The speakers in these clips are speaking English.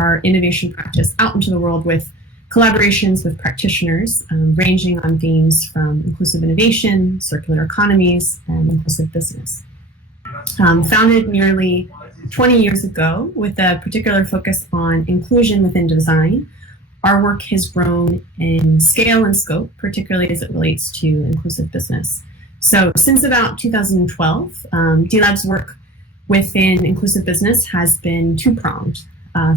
our innovation practice out into the world with collaborations with practitioners ranging on themes from inclusive innovation, circular economies, and inclusive business. Founded nearly 20 years ago with a particular focus on inclusion within design, our work has grown in scale and scope, particularly as it relates to inclusive business. So since about 2012, D-Lab's work within inclusive business has been two-pronged.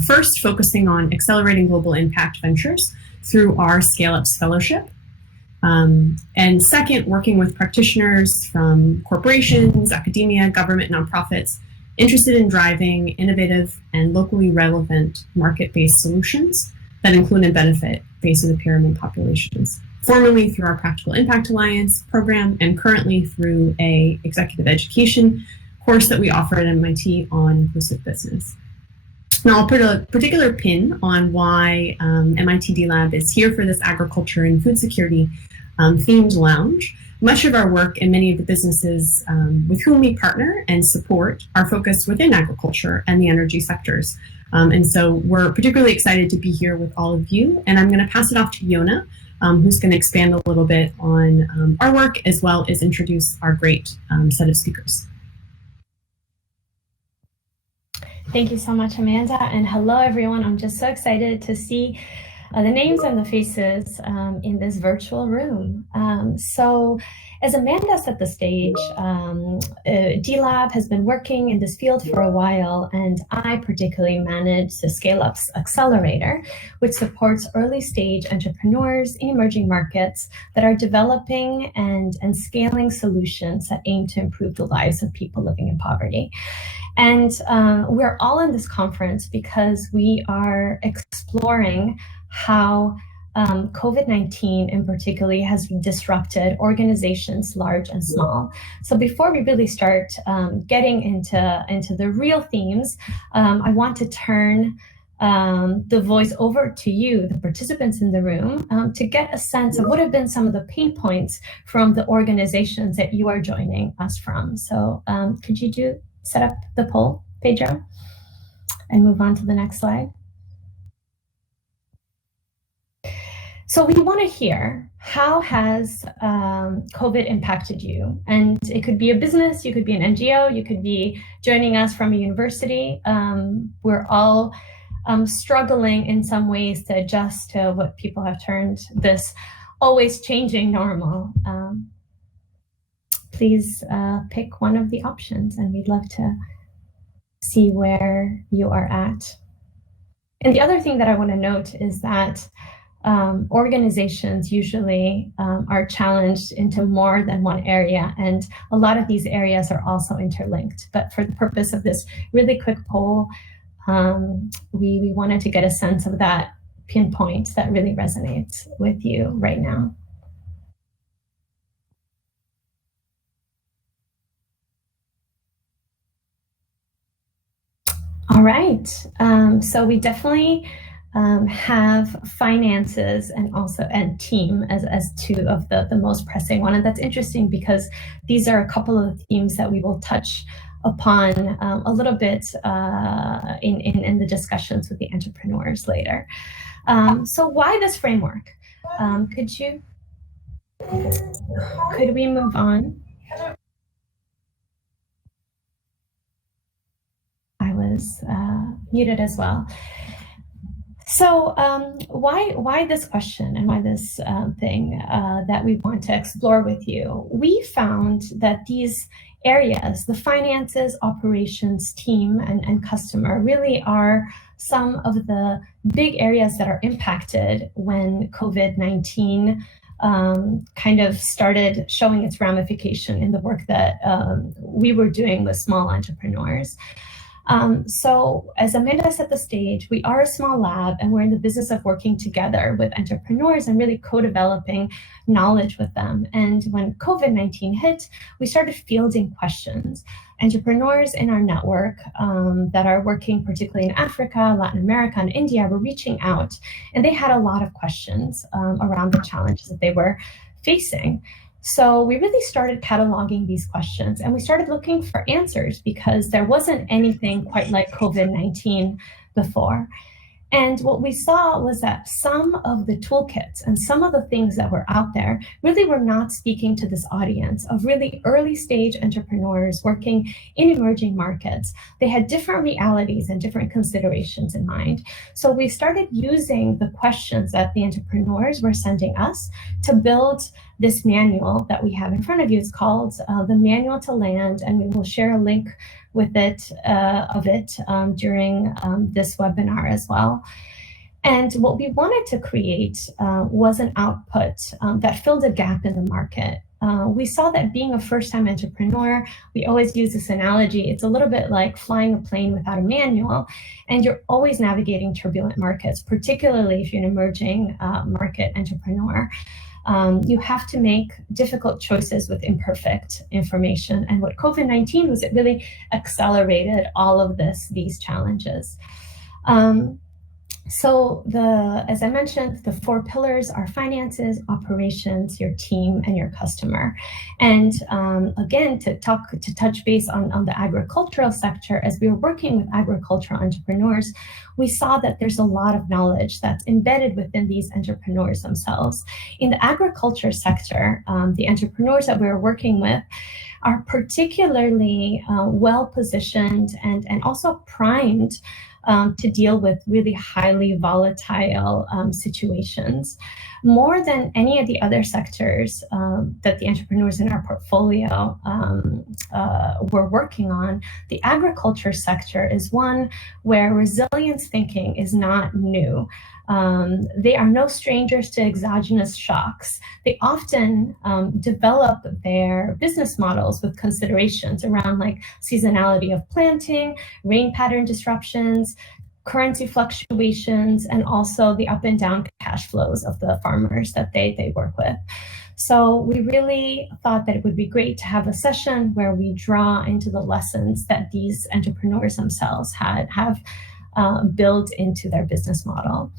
First, focusing on accelerating global impact ventures through our Scale Ups Fellowship. And second, working with practitioners from corporations, academia, government, nonprofits interested in driving innovative and locally relevant market-based solutions that include and benefit base of the pyramid populations, formerly through our Practical Impact Alliance program and currently through a executive education course that we offer at MIT on inclusive business. Now, I'll put a particular pin on why MIT D-Lab is here for this agriculture and food security themed lounge. Much of our work and many of the businesses with whom we partner and support are focused within agriculture and the energy sectors. And so we're particularly excited to be here with all of you. And I'm going to pass it off to Yona, who's going to expand a little bit on our work as well as introduce our great set of speakers. Thank you so much, Amanda, and hello everyone. I'm just so excited to see the names and the faces in this virtual room. So as Amanda set the stage, D-Lab has been working in this field for a while, and I particularly manage the Scale Ups Accelerator, which supports early stage entrepreneurs in emerging markets that are developing and scaling solutions that aim to improve the lives of people living in poverty. And we're all in this conference because we are exploring how COVID-19 in particular has disrupted organizations large and small. So before we really start getting into the real themes, I want to turn the voice over to you, the participants in the room, to get a sense of what have been some of the pain points from the organizations that you are joining us from. So could you set up the poll, Pedro, and move on to the next slide? So we want to hear, how has COVID impacted you? And it could be a business, you could be an NGO, you could be joining us from a university. We're all struggling in some ways to adjust to what people have termed this always changing normal. Please pick one of the options, and we'd love to see where you are at. And the other thing that I want to note is that organizations usually are challenged into more than one area, and a lot of these areas are also interlinked. But for the purpose of this really quick poll, we wanted to get a sense of that pinpoint that really resonates with you right now. All right, so we definitely have finances and team as two of the most pressing one. And that's interesting because these are a couple of the themes that we will touch upon a little bit in the discussions with the entrepreneurs later. So why this framework? Could we move on? I was muted as well. So why this question and why this thing that we want to explore with you? We found that these areas, the finances, operations, team, and customer really are some of the big areas that are impacted when COVID-19 kind of started showing its ramification in the work that we were doing with small entrepreneurs. So as Amanda set the stage, we are a small lab and we're in the business of working together with entrepreneurs and really co-developing knowledge with them. And when COVID-19 hit, we started fielding questions. Entrepreneurs in our network that are working particularly in Africa, Latin America, and India were reaching out, and they had a lot of questions around the challenges that they were facing. So we really started cataloging these questions, and we started looking for answers because there wasn't anything quite like COVID-19 before. And what we saw was that some of the toolkits and some of the things that were out there really were not speaking to this audience of really early stage entrepreneurs working in emerging markets. They had different realities and different considerations in mind. So we started using the questions that the entrepreneurs were sending us to build this manual that we have in front of you. It's called the Manual to Land, and we will share a link with it during this webinar as well. And what we wanted to create was an output that filled a gap in the market. We saw that being a first-time entrepreneur, we always use this analogy, it's a little bit like flying a plane without a manual, and you're always navigating turbulent markets, particularly if you're an emerging market entrepreneur. You have to make difficult choices with imperfect information. And what COVID-19 was, it really accelerated all of these challenges. So as I mentioned, the 4 pillars are finances, operations, your team, and your customer. And again, to touch base on the agricultural sector, as we were working with agricultural entrepreneurs, we saw that there's a lot of knowledge that's embedded within these entrepreneurs themselves. In the agriculture sector, the entrepreneurs that we were working with are particularly well-positioned and also primed to deal with really highly volatile situations. More than any of the other sectors that the entrepreneurs in our portfolio were working on, the agriculture sector is one where resilience thinking is not new. They are no strangers to exogenous shocks. They often develop their business models with considerations around like seasonality of planting, rain pattern disruptions, currency fluctuations, and also the up and down cash flows of the farmers that they work with. So we really thought that it would be great to have a session where we draw into the lessons that these entrepreneurs themselves have built into their business model.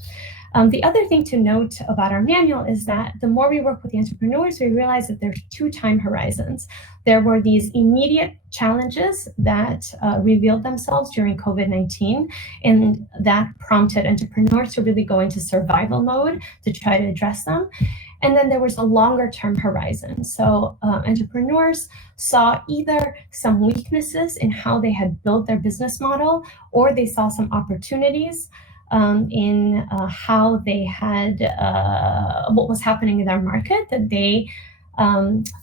The other thing to note about our manual is that the more we work with the entrepreneurs, we realize that there's 2 time horizons. There were these immediate challenges that revealed themselves during COVID-19, and that prompted entrepreneurs to really go into survival mode to try to address them. And then there was a longer term horizon. So entrepreneurs saw either some weaknesses in how they had built their business model, or they saw some opportunities in how they had, what was happening in their market that they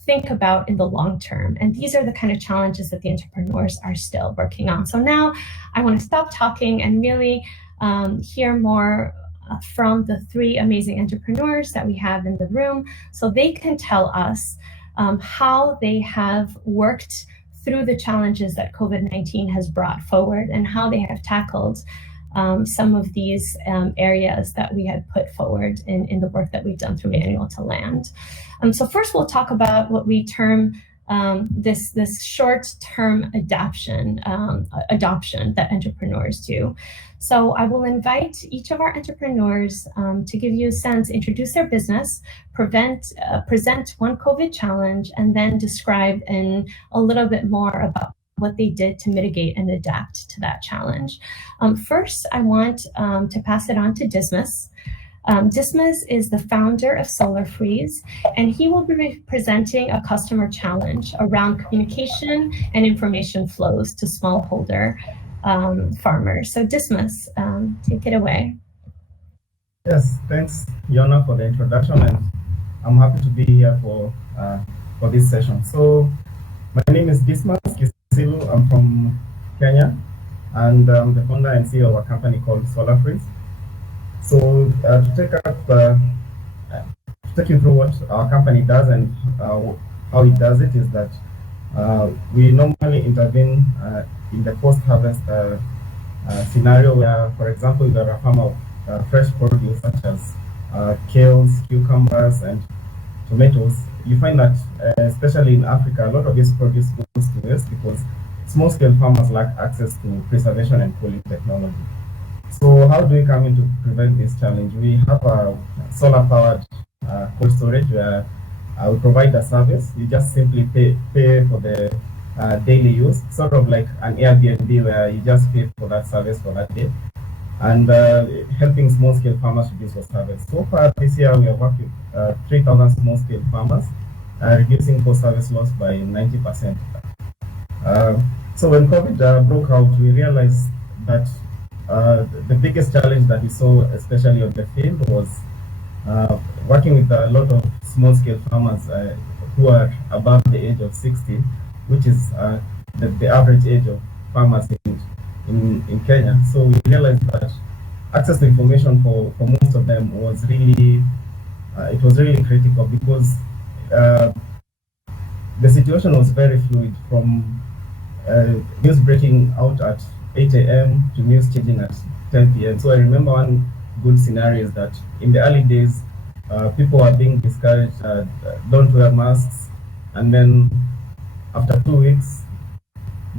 think about in the long term. And these are the kind of challenges that the entrepreneurs are still working on. So now I want to stop talking and really hear more from the 3 amazing entrepreneurs that we have in the room, so they can tell us how they have worked through the challenges that COVID-19 has brought forward and how they have tackled some of these areas that we had put forward in the work that we've done through Manual to Land. So first we'll talk about what we term this short-term adoption that entrepreneurs do. So I will invite each of our entrepreneurs to give you a sense, introduce their business, present one COVID challenge, and then describe in a little bit more about what they did to mitigate and adapt to that challenge. First, I want to pass it on to Dismas. Dismas is the founder of Solar Freeze, and he will be presenting a customer challenge around communication and information flows to smallholder farmers. So Dismas, take it away. Yes, thanks, Yona, for the introduction, and I'm happy to be here for this session. So my name is Dismas Kisilu. I'm from Kenya, and I'm the founder and CEO of a company called Solar Freeze. So to take you through what our company does and how it does it is that we normally intervene in the post-harvest scenario where, for example, you are a farmer of fresh produce such as kales, cucumbers, and tomatoes. You find that, especially in Africa, a lot of this produce goes to waste because small-scale farmers lack access to preservation and cooling technology. So how do we come in to prevent this challenge? We have a solar-powered cold storage where we provide a service. You just simply pay for the daily use, sort of like an Airbnb where you just pay for that service for that day. and helping small-scale farmers reduce post-harvest. So far this year, we have worked with 3,000 small-scale farmers, reducing post-harvest loss by 90%. So when COVID broke out, we realized that the biggest challenge that we saw, especially on the field, was working with a lot of small-scale farmers who are above the age of 60, which is the average age of farmers in Kenya. So we realized that access to information for most of them was really it was really critical, because the situation was very fluid, from news breaking out at 8 a.m. to news changing at 10 p.m. So I remember one good scenario is that in the early days, people were being discouraged, don't wear masks, and then after 2 weeks,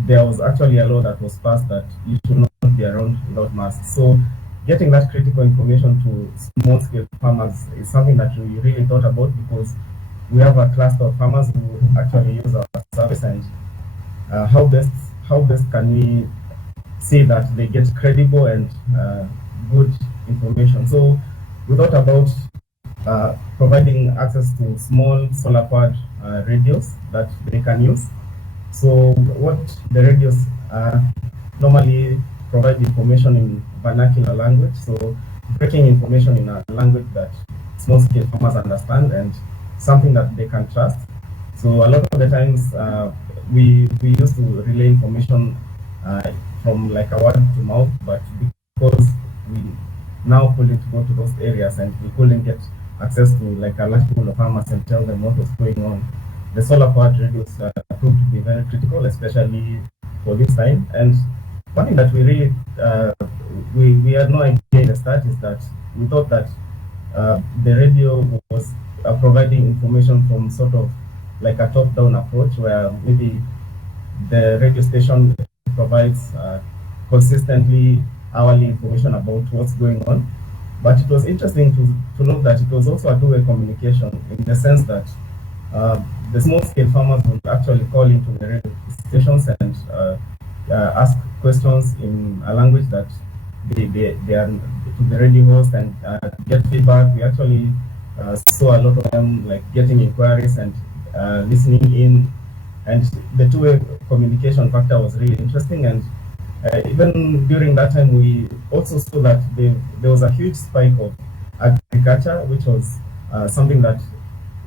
there was actually a law that was passed that you should not be around without masks. So getting that critical information to small-scale farmers is something that we really thought about, because we have a cluster of farmers who actually use our service, and how best can we see that they get credible and good information. So we thought about providing access to small solar-powered radios that they can use. So what the radios normally provide information in vernacular language, so breaking information in a language that small-scale farmers understand and something that they can trust. So a lot of the times we used to relay information from like a word to mouth, but because we now couldn't go to those areas and we couldn't get access to like a large pool of farmers and tell them what was going on, the solar powered radios proved to be very critical, especially for this time. And one thing that we really we had no idea in the start is that we thought that the radio was providing information from sort of like a top-down approach, where maybe the radio station provides consistently hourly information about what's going on. But it was interesting to note that it was also a two-way communication, in the sense that the small-scale farmers would actually call into the radio stations and ask questions in a language that they are to the radio host and get feedback. We actually saw a lot of them like getting inquiries and listening in, and the two-way communication factor was really interesting. And even during that time, we also saw that there was a huge spike of agriculture, which was something that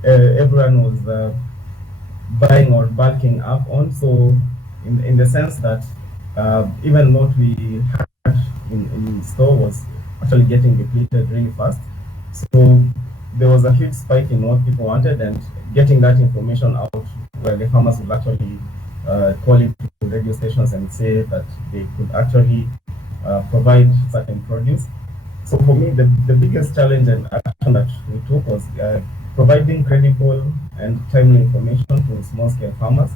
everyone was buying or bulking up on. So in the sense that even what we had in store was actually getting depleted really fast. So there was a huge spike in what people wanted, and getting that information out where the farmers would actually call into radio stations and say that they could actually provide certain produce. So for me, the biggest challenge and action that we took was providing credible and timely information to small-scale farmers,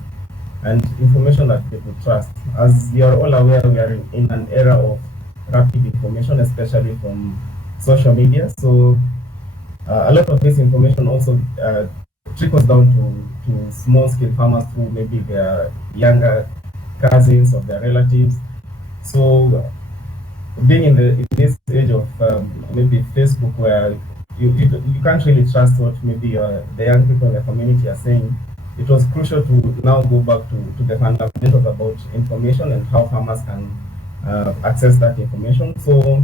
and information that they could trust. As you are all aware, we are in an era of rapid information, especially from social media. So a lot of this information also trickles down to small-scale farmers through maybe their younger cousins or their relatives. So being in this age of maybe Facebook, where you can't really trust what maybe the young people in the community are saying, it was crucial to now go back to the fundamentals about information and how farmers can access that information. So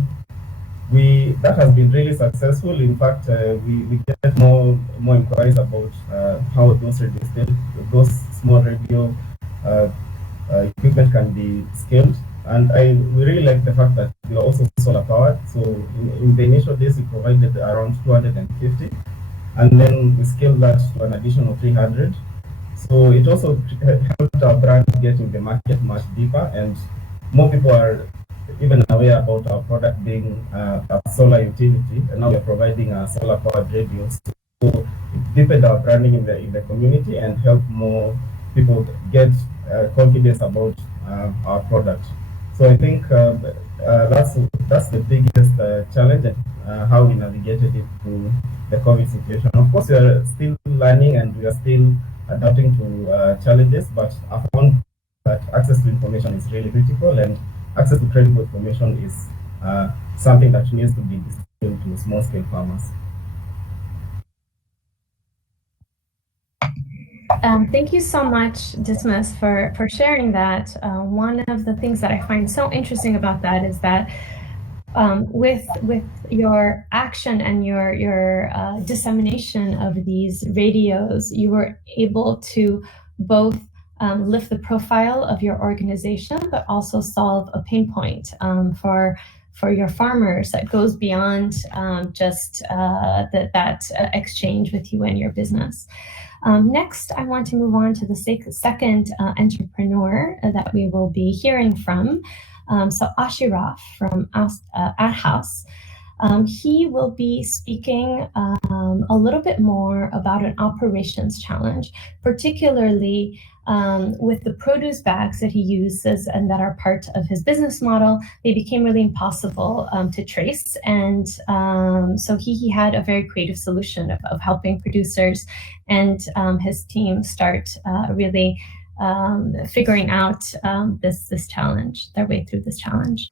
that has been really successful. In fact, we get more inquiries about how those small radio equipment can be scaled. And we really like the fact that they are also solar powered. So in the initial days, we provided around 250, and then we scaled that to an additional 300. So it also helped our brand get in the market much deeper, and more people are even aware about our product being a solar utility, and now we're providing a solar powered radio. So it deepened our branding in the community and helped more people get confidence about our product. So I think that's the biggest challenge, and how we navigated it through the COVID situation. Of course, we are still learning and we are still adapting to challenges, but I found that access to information is really critical, and access to credible information is something that needs to be distributed to small-scale farmers. Thank you so much, Dismas, for sharing that. One of the things that I find so interesting about that is that with your action and your dissemination of these radios, you were able to both lift the profile of your organization, but also solve a pain point for your farmers that goes beyond just that exchange with you and your business. Next, I want to move on to the second entrepreneur that we will be hearing from. So Ashraf from House. He will be speaking a little bit more about an operations challenge, particularly with the produce bags that he uses and that are part of his business model. They became really impossible to trace. And so he had a very creative solution of helping producers and his team start really figuring out this challenge, their way through this challenge.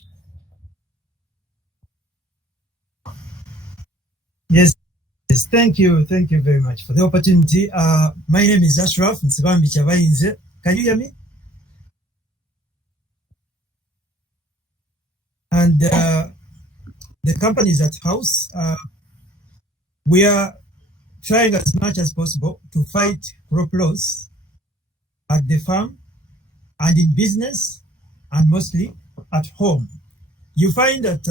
Yes, thank you very much for the opportunity. My name is Ashraf Nsibambi Chabayinze. Can you hear me? And the company is at House. We are trying as much as possible to fight crop loss at the farm and in business and mostly at home. You find that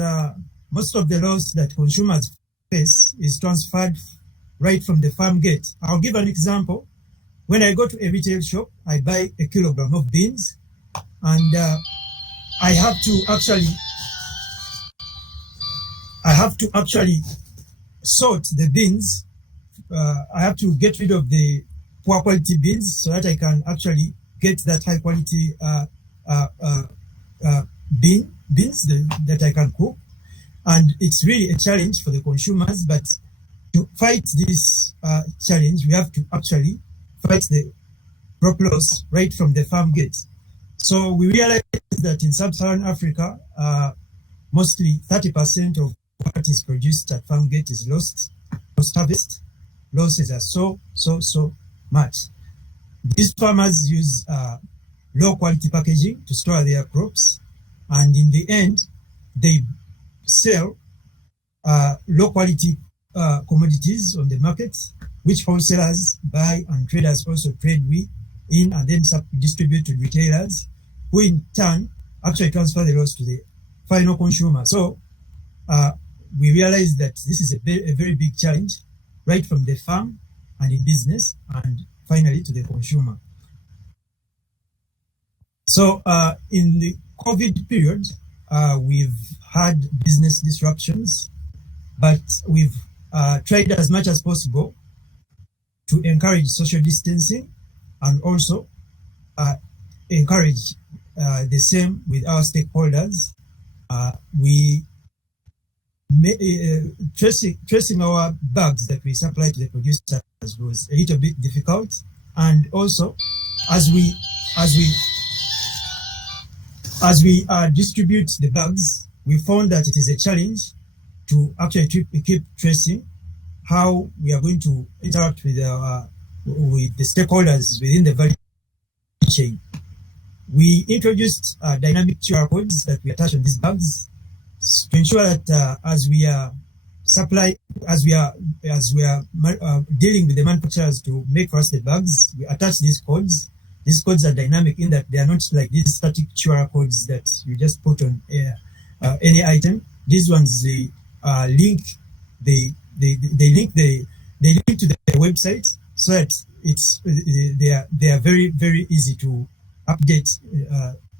most of the loss that consumers face is transferred right from the farm gate. I'll give an example. When I go to a retail shop, I buy a kilogram of beans and I have to actually sort the beans. I have to get rid of the poor quality beans so that I can actually get that high quality beans that I can cook. And it's really a challenge for the consumers, but to fight this challenge, we have to actually fight the crop loss right from the farm gate. So we realize that in sub-Saharan Africa, mostly 30% of what is produced at farm gate is lost, post-harvest. Losses are so much. These farmers use low quality packaging to store their crops, and in the end, they sell low quality commodities on the market, which wholesalers buy and traders also trade with in and then distribute to retailers, who in turn actually transfer the loss to the final consumer. So we realize that this is a very big challenge, right from the farm and in business and finally to the consumer. So in the COVID period, we've had business disruptions, but we've tried as much as possible to encourage social distancing and also encourage the same with our stakeholders. Tracing our bags that we supply to the producers was a little bit difficult, and also as we distribute the bags, we found that it is a challenge to actually keep tracing how we are going to interact with the stakeholders within the value chain. We introduced dynamic QR codes that we attach on these bags to ensure that as we are dealing with the manufacturers to make for us the bags, we attach these codes. These codes are dynamic in that they are not like these static QR codes that you just put on any item. These ones they link to the website, so that they are very easy to update.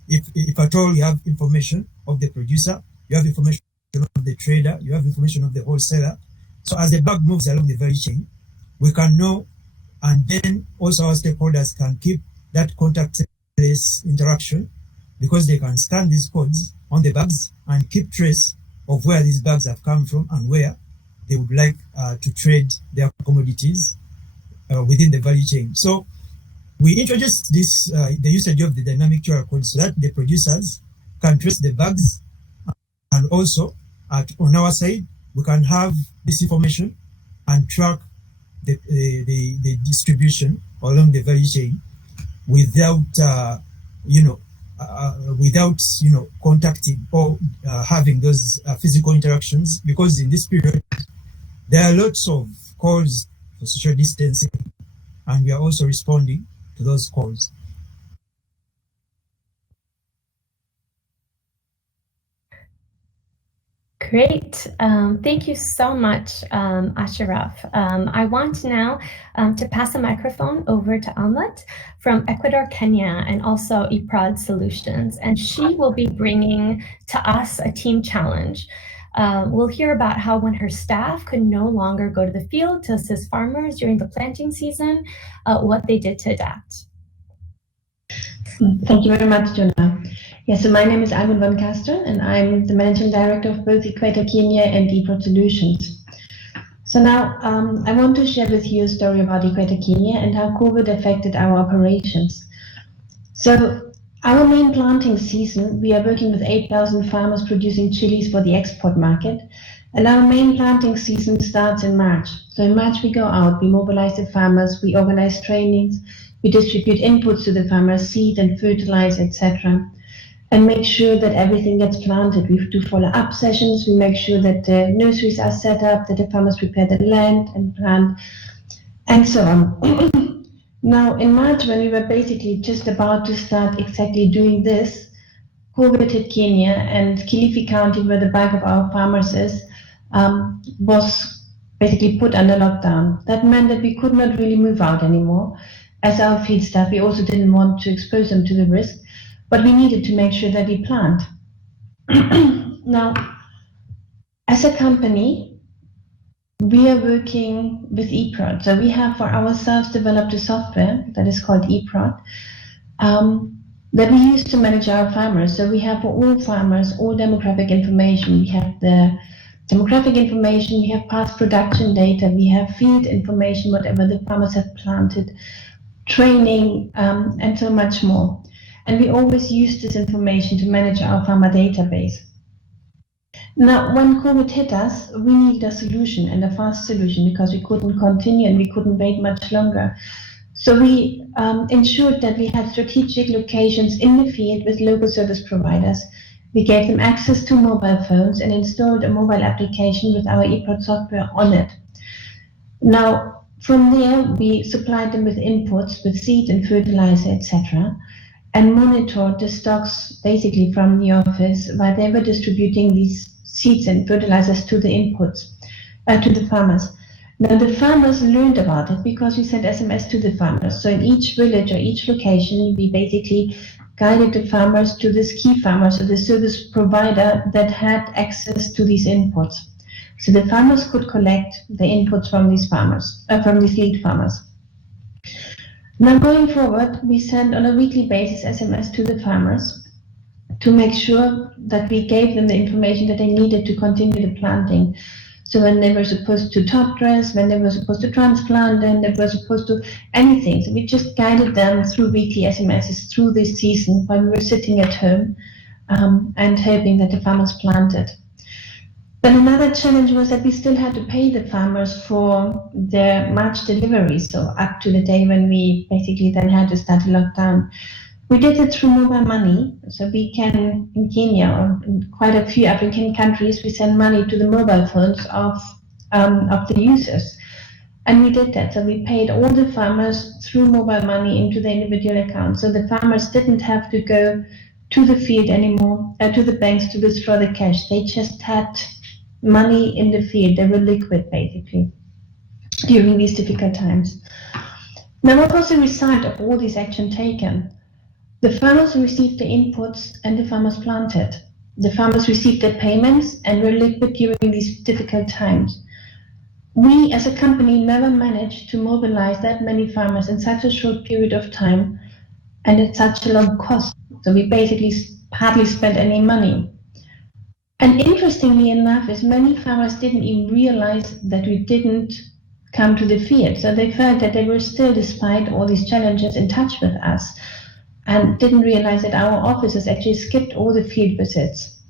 If at all you have information of the producer, you have information of the trader, you have information of the wholesaler. So as the bag moves along the value chain, we can know, and then also our stakeholders can keep that contactless interaction, because they can scan these codes on the bags and keep trace of where these bags have come from and where they would like to trade their commodities within the value chain. So we introduced this, the usage of the dynamic QR code, so that the producers can trace the bags, and also on our side, we can have this information and track the distribution along the value chain without contacting or having those physical interactions, because in this period there are lots of calls for social distancing, and we are also responding to those calls. Great. Thank you so much, Ashraf. I want now to pass the microphone over to Amlet from Equator Kenya and also eProd Solutions, and she will be bringing to us a team challenge. We'll hear about how when her staff could no longer go to the field to assist farmers during the planting season, what they did to adapt. Thank you very much, Jonah. Yeah, so my name is Alvin van Castro, and I'm the Managing Director of both Equator Kenya and eProd Solutions. So now I want to share with you a story about Equator Kenya and how COVID affected our operations. So our main planting season, we are working with 8,000 farmers producing chilies for the export market. And our main planting season starts in March. So in March we go out, we mobilize the farmers, we organize trainings, we distribute inputs to the farmers, seed and fertilizer, etc., and make sure that everything gets planted. We do follow-up sessions, we make sure that the nurseries are set up, that the farmers prepare the land and plant, and so on. Now, in March, when we were basically just about to start exactly doing this, COVID hit Kenya, and Kilifi County, where the bulk of our farmers is, was basically put under lockdown. That meant that we could not really move out anymore. As our field staff, we also didn't want to expose them to the risk, but we needed to make sure that we plant. Now, as a company, we are working with eProd. So we have for ourselves developed a software that is called eProd that we use to manage our farmers. So we have for all farmers all demographic information. We have the demographic information, we have past production data, we have field information, whatever the farmers have planted, training, and so much more. And we always use this information to manage our farmer database. Now, when COVID hit us, we needed a solution, and a fast solution, because we couldn't continue and we couldn't wait much longer. So we ensured that we had strategic locations in the field with local service providers. We gave them access to mobile phones and installed a mobile application with our eProd software on it. Now, from there, we supplied them with inputs, with seed and fertilizer, etc., and monitored the stocks basically from the office while they were distributing these seeds and fertilizers to the inputs, to the farmers. Now, the farmers learned about it because we sent SMS to the farmers. So in each village or each location, we basically guided the farmers to this key farmers or the service provider that had access to these inputs. So the farmers could collect the inputs from these farmers, from these lead farmers. Now going forward, we send on a weekly basis SMS to the farmers to make sure that we gave them the information that they needed to continue the planting. So when they were supposed to top dress, when they were supposed to transplant, then they were supposed to anything. So we just guided them through weekly SMSs through this season while we were sitting at home and hoping that the farmers planted. But another challenge was that we still had to pay the farmers for their March delivery, so up to the day when we basically then had to start a lockdown. We did it through mobile money, so we can, in Kenya or in quite a few African countries, we send money to the mobile phones of the users. And we did that, so we paid all the farmers through mobile money into their individual accounts. So the farmers didn't have to go to the field anymore, to the banks to withdraw the cash. They just had money in the field. They were liquid, basically, during these difficult times. Now, what was the result of all this action taken? The farmers received the inputs and the farmers planted. The farmers received their payments and were liquid during these difficult times. We, as a company, never managed to mobilize that many farmers in such a short period of time and at such a low cost. So we basically hardly spent any money. And interestingly enough, is many farmers didn't even realize that we didn't come to the field. So they felt that they were still, despite all these challenges, in touch with us, and didn't realize that our offices actually skipped all the field visits.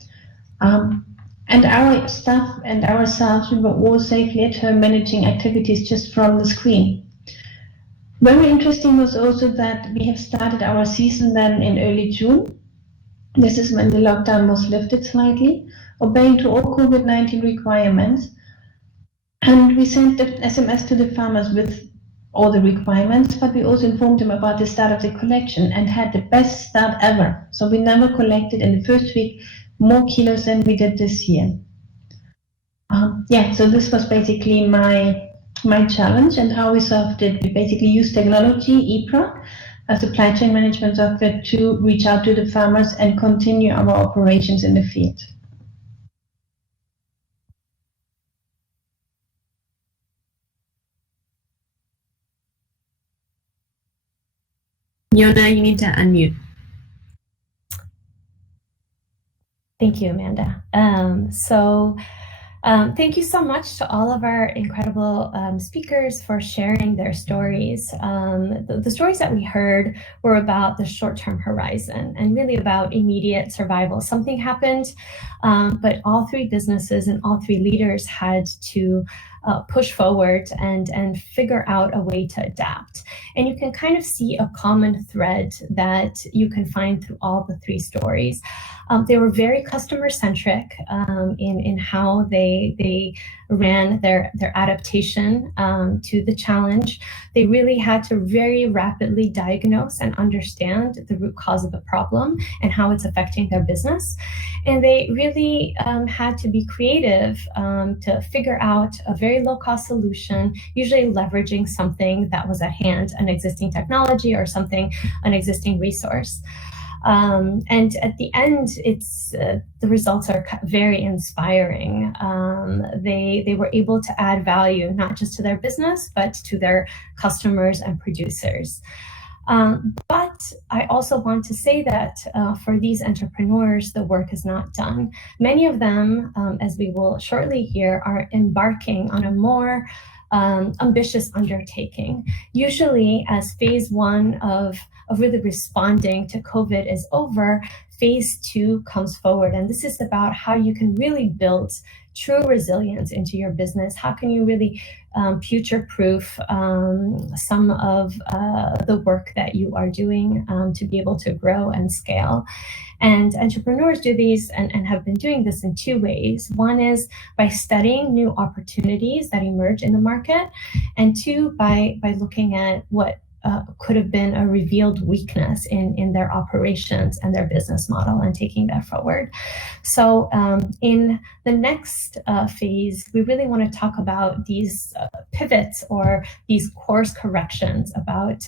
And our staff and ourselves, we were all safely at home managing activities just from the screen. Very interesting was also that we have started our season then in early June. This is when the lockdown was lifted slightly, obeying to all COVID-19 requirements. And we sent the SMS to the farmers with all the requirements, but we also informed them about the start of the collection and had the best start ever. So we never collected in the first week more kilos than we did this year. So this was basically my challenge and how we solved it. We basically used technology, EPRA, a supply chain management software, to reach out to the farmers and continue our operations in the field. Yona, you need to unmute. Thank you, Amanda. Thank you so much to all of our incredible speakers for sharing their stories. The stories that we heard were about the short-term horizon and really about immediate survival. Something happened, but all three businesses and all three leaders had to push forward and figure out a way to adapt. And you can kind of see a common thread that you can find through all the three stories. They were very customer-centric in how they ran their adaptation to the challenge. They really had to very rapidly diagnose and understand the root cause of the problem and how it's affecting their business. And they really had to be creative to figure out a very low-cost solution, usually leveraging something that was at hand, an existing technology or an existing resource. And at the end, the results are very inspiring. They were able to add value, not just to their business, but to their customers and producers. But I also want to say that for these entrepreneurs, the work is not done. Many of them, as we will shortly hear, are embarking on a more ambitious undertaking. Usually, as phase one of really responding to COVID is over, phase two comes forward. And this is about how you can really build true resilience into your business. How can you really future-proof some of the work that you are doing to be able to grow and scale? And entrepreneurs do these and have been doing this in two ways. One is by studying new opportunities that emerge in the market, and two, by looking at what could have been a revealed weakness in their operations and their business model and taking that forward. So in the next phase, we really want to talk about these pivots or these course corrections about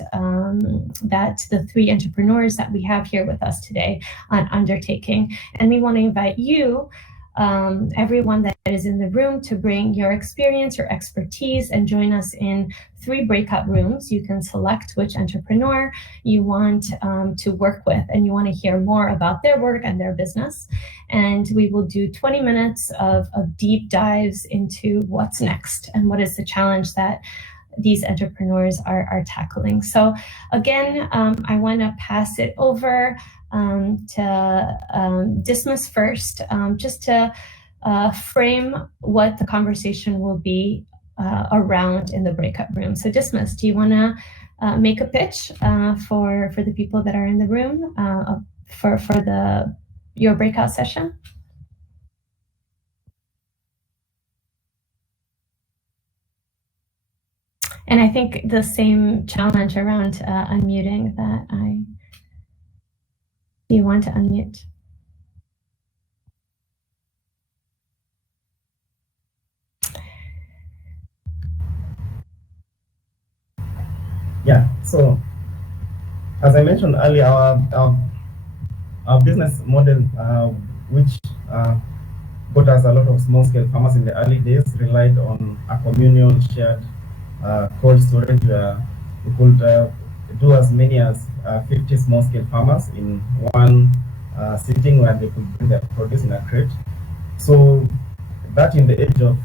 that the three entrepreneurs that we have here with us today on undertaking. And we want to invite you, everyone that is in the room, to bring your experience, your expertise, and join us in 3 breakout rooms. You can select which entrepreneur you want to work with, and you want to hear more about their work and their business. And we will do 20 minutes of deep dives into what's next and what is the challenge that these entrepreneurs are tackling. So again, I want to pass it over to Dismas first, just to frame what the conversation will be around in the breakout room. So Dismas, do you want to make a pitch for the people that are in the room for your breakout session? And I think the same challenge around unmuting that do you want to unmute? Yeah, so as I mentioned earlier, our business model, which got us a lot of small-scale farmers in the early days, relied on a communal shared cold storage where we could do as many as 50 small-scale farmers in one sitting where they could bring their produce in a crate. So that in the age of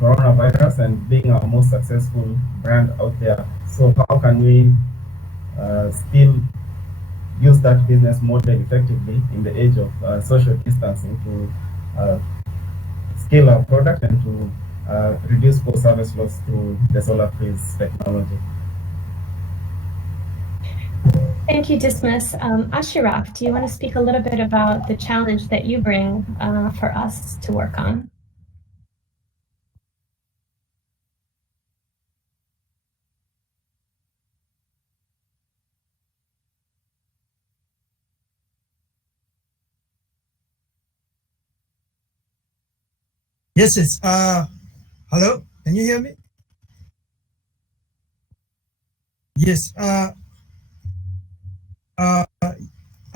coronavirus and being our most successful brand out there, so how can we still use that business model effectively in the age of social distancing to scale our product and to reduce post-harvest loss through the solar freeze technology. Thank you, Dismas. Ashraf, do you want to speak a little bit about the challenge that you bring for us to work on? Yes, yes. Hello, can you hear me? Yes.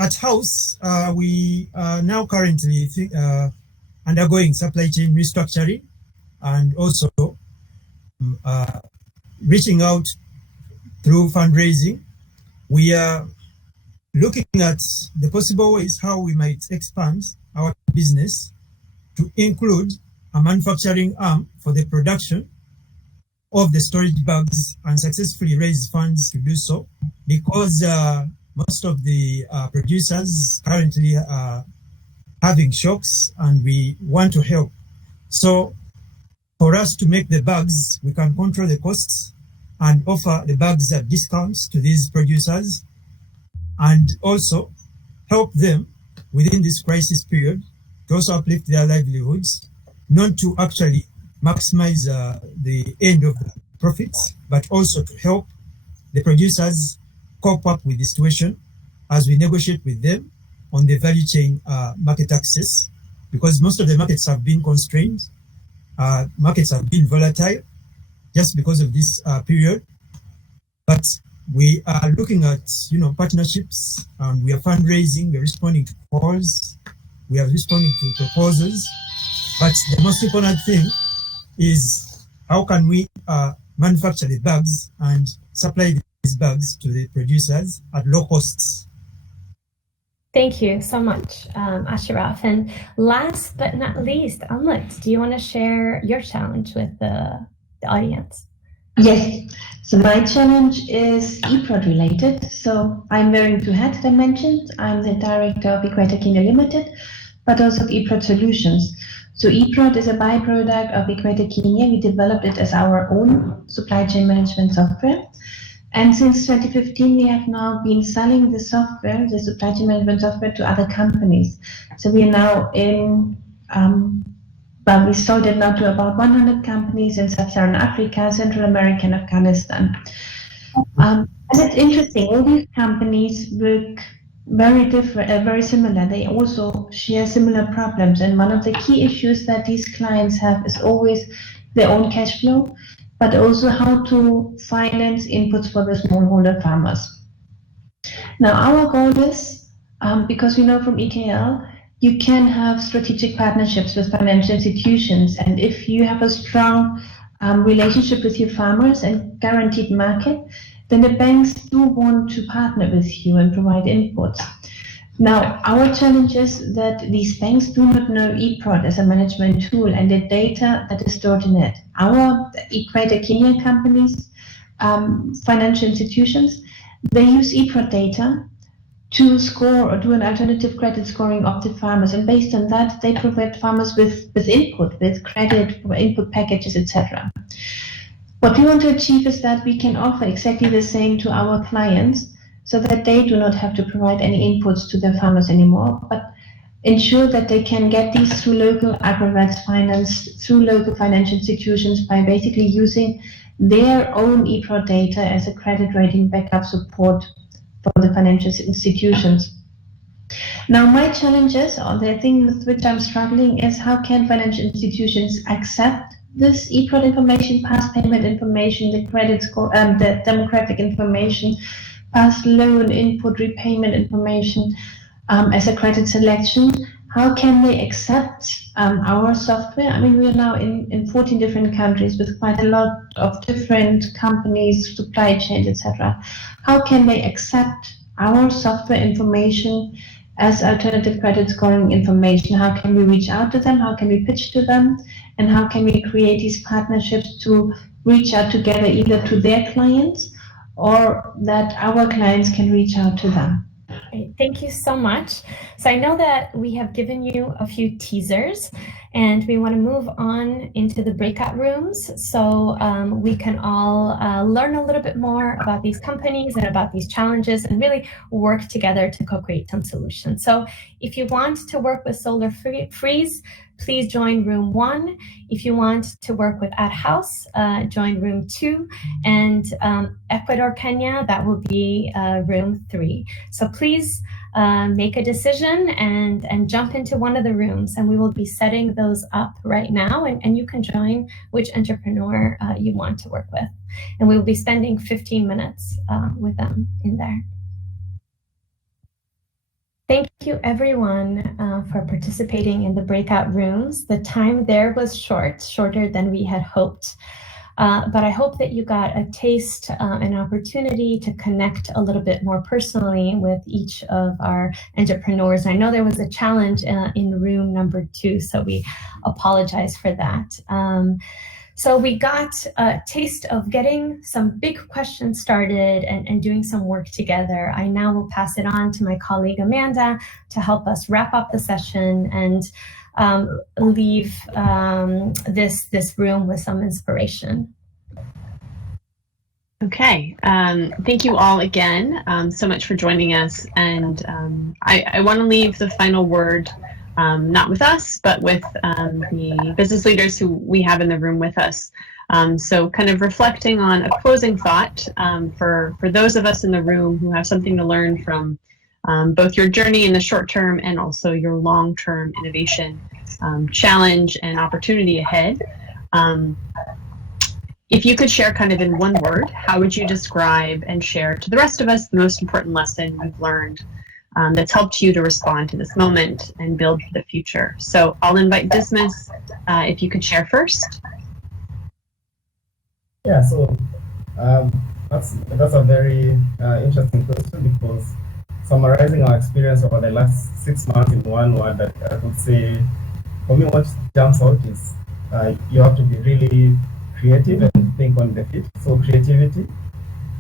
At House, we are now currently undergoing supply chain restructuring and also reaching out through fundraising. We are looking at the possible ways how we might expand our business to include a manufacturing arm for the production of the storage bags and successfully raise funds to do so, because most of the producers currently are having shocks and we want to help. So for us to make the bags, we can control the costs and offer the bags at discounts to these producers, and also help them within this crisis period to also uplift their livelihoods, not to actually maximize the end of the profits, but also to help the producers cope up with the situation as we negotiate with them on the value chain market access, because most of the markets have been constrained. Markets have been volatile just because of this period. But we are looking at, partnerships, and we are fundraising, we're responding to calls, we are responding to proposals. But the most important thing is how can we manufacture the bags and supply these bags to the producers at low costs. Thank you so much, Ashraf. And last but not least, Amrit, do you want to share your challenge with the audience? Yes, so my challenge is eProd related. So I'm wearing two hats that I mentioned. I'm the director of Equator Kenya Limited, but also of eProd Solutions. So eProd is a byproduct of Equator Kenya. We developed it as our own supply chain management software. And since 2015, we have now been selling the software, the supply chain management software, to other companies. So we are now in, we sold it now to about 100 companies in Sub-Saharan Africa, Central America, and Afghanistan. And it's interesting, all these companies work very different, very similar. They also share similar problems. And one of the key issues that these clients have is always their own cash flow, but also how to finance inputs for the smallholder farmers. Now, our goal is, because we know from EKL, you can have strategic partnerships with financial institutions. And if you have a strong relationship with your farmers and guaranteed market, then the banks do want to partner with you and provide inputs. Now, our challenge is that these banks do not know eProd as a management tool and the data that is stored in it. Our Equator Kenya companies, financial institutions, they use eProd data to score or do an alternative credit scoring of the farmers. And based on that, they provide farmers with input, with credit, input packages, etc. What we want to achieve is that we can offer exactly the same to our clients, so that they do not have to provide any inputs to their farmers anymore, but ensure that they can get these through local agri-vets financed through local financial institutions by basically using their own eProd data as a credit rating backup support for the financial institutions. Now, my challenges, or the thing with which I'm struggling, is how can financial institutions accept this eProd information, past payment information, the credit score, the demographic information, past loan input repayment information as a credit selection? How can they accept our software? I mean, we are now in 14 different countries with quite a lot of different companies, supply chains, etc. How can they accept our software information as alternative credit scoring information? How can we reach out to them? How can we pitch to them? And how can we create these partnerships to reach out together either to their clients or that our clients can reach out to them? Great. Thank you so much. So I know that we have given you a few teasers, and we want to move on into the breakout rooms so we can all learn a little bit more about these companies and about these challenges and really work together to co-create some solutions. So if you want to work with Solar Freeze, please join room 1. If you want to work with Ad House, join room 2. And Equator Kenya, that will be room 3. So please make a decision and jump into one of the rooms, and we will be setting those up right now, and you can join which entrepreneur you want to work with. And we will be spending 15 minutes with them in there. Thank you everyone for participating in the breakout rooms. The time there was shorter than we had hoped. But I hope that you got a taste, an opportunity to connect a little bit more personally with each of our entrepreneurs. I know there was a challenge in room number 2, so we apologize for that. So we got a taste of getting some big questions started and doing some work together. I now will pass it on to my colleague Amanda to help us wrap up the session and leave this room with some inspiration. Okay, thank you all again so much for joining us. And I want to leave the final word not with us, but with the business leaders who we have in the room with us. So kind of reflecting on a closing thought for those of us in the room who have something to learn from both your journey in the short term and also your long-term innovation challenge and opportunity ahead. If you could share kind of in one word, how would you describe and share to the rest of us the most important lesson you've learned that's helped you to respond to this moment and build for the future? So I'll invite Dismas, if you could share first. Yeah, so that's a very interesting question, because summarizing our experience over the last 6 months in one word, I would say, for me, what jumps out is you have to be really creative and think on the feet. So creativity.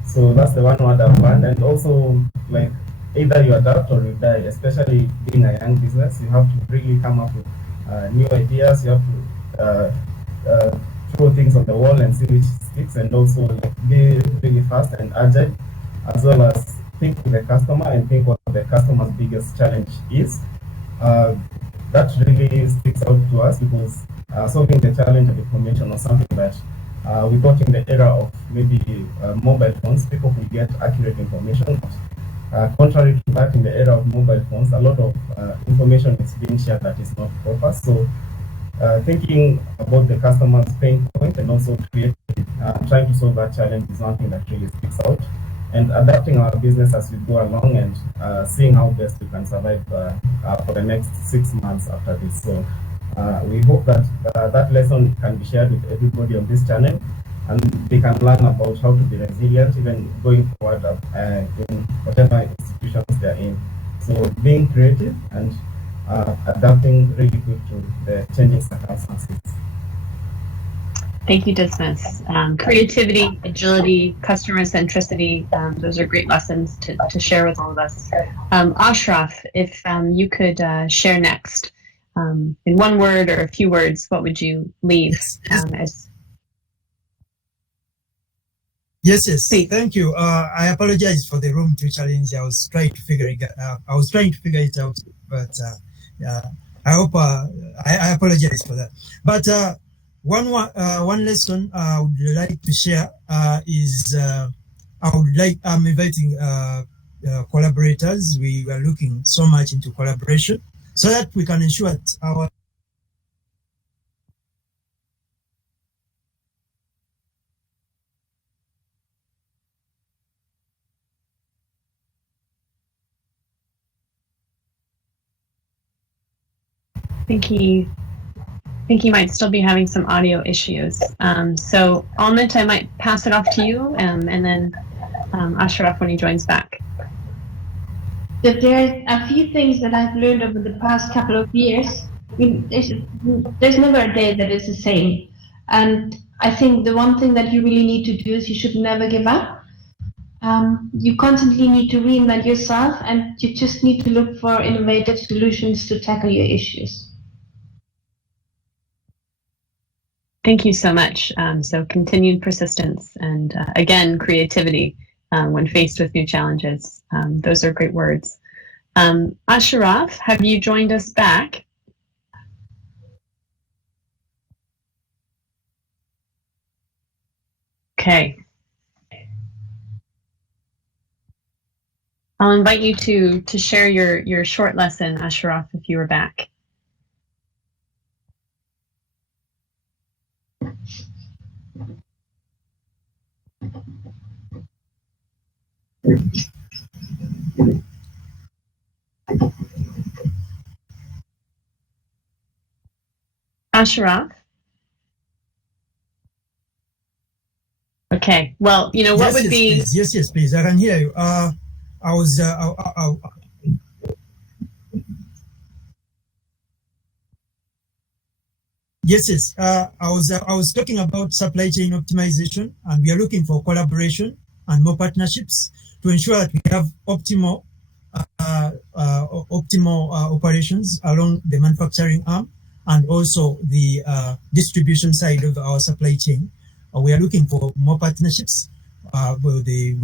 So that's the one word I've learned. And also, like, either you adapt or you die, especially being a young business. You have to really come up with new ideas. You have to throw things on the wall and see which sticks, and also like, be really fast and agile, as well as think with the customer and think what the customer's biggest challenge is. That really sticks out to us, because solving the challenge of information was something that we thought in the era of maybe mobile phones, people could get accurate information. Contrary to that, in the era of mobile phones, a lot of information is being shared that is not proper. So thinking about the customer's pain point and also creating, trying to solve that challenge is one thing that really sticks out. And adapting our business as we go along and seeing how best we can survive for the next 6 months after this. So we hope that that lesson can be shared with everybody on this channel, and they can learn about how to be resilient even going forward in whatever institutions they're in. So being creative and adapting really quick to the changing circumstances. Thank you, Dismas. Creativity, agility, customer centricity, those are great lessons to share with all of us. Ashraf, if you could share next, in one word or a few words, what would you leave as? Yes. Thank you. I apologize for the room 2 challenge. I was trying to figure it out, but I hope I apologize for that. But one lesson I would like to share is I'm inviting collaborators. We are looking so much into collaboration so that we can ensure that our I think he might still be having some audio issues. So Almut, I might pass it off to you, and then Ashraf when he joins back. There are a few things that I've learned over the past couple of years. There's never a day that is the same. And I think the one thing that you really need to do is you should never give up. You constantly need to reinvent yourself, and you just need to look for innovative solutions to tackle your issues. Thank you so much. So continued persistence and again, creativity when faced with new challenges. Those are great words. Ashraf, have you joined us back? Okay. I'll invite you to share your short lesson, Ashraf, if you were back. Ashraf? Okay, well, you know, what would be... Please. Yes, please, I can hear you. Yes. I was talking about supply chain optimization, and we are looking for collaboration and more partnerships to ensure that we have optimal operations along the manufacturing arm and also the distribution side of our supply chain. We are looking for more partnerships. We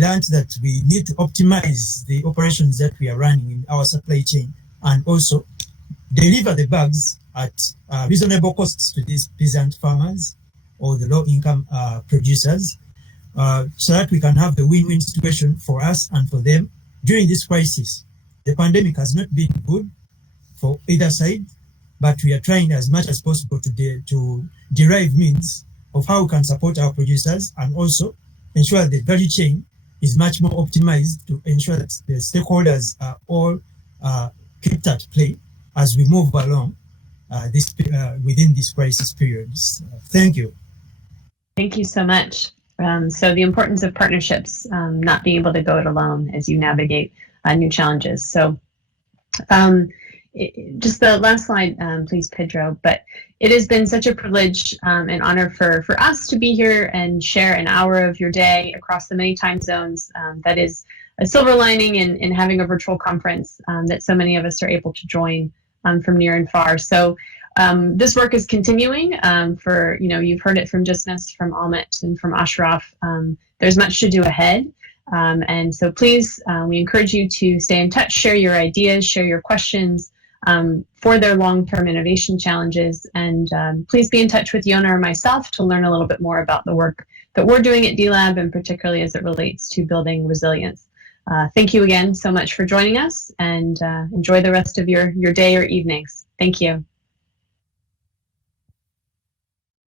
learned that we need to optimize the operations that we are running in our supply chain and also deliver the bags at reasonable costs to these peasant farmers or the low-income producers, so that we can have the win-win situation for us and for them during this crisis. The pandemic has not been good for either side, but we are trying as much as possible to derive means of how we can support our producers and also ensure the value chain is much more optimized to ensure that the stakeholders are all kept at play as we move along within these crisis periods. Thank you. Thank you so much. So the importance of partnerships, not being able to go it alone as you navigate new challenges. So just the last slide, please, Pedro. But it has been such a privilege and honor for us to be here and share an hour of your day across the many time zones. That is a silver lining in having a virtual conference that so many of us are able to join from near and far. So this work is continuing for, you know, you've heard it from Jisnas, from Amit, and from Ashraf. There's much to do ahead. And so please, we encourage you to stay in touch, share your ideas, share your questions for their long-term innovation challenges. And please be in touch with Yona or myself to learn a little bit more about the work that we're doing at DLab, and particularly as it relates to building resilience. Thank you again so much for joining us, and enjoy the rest of your day or evenings. Thank you.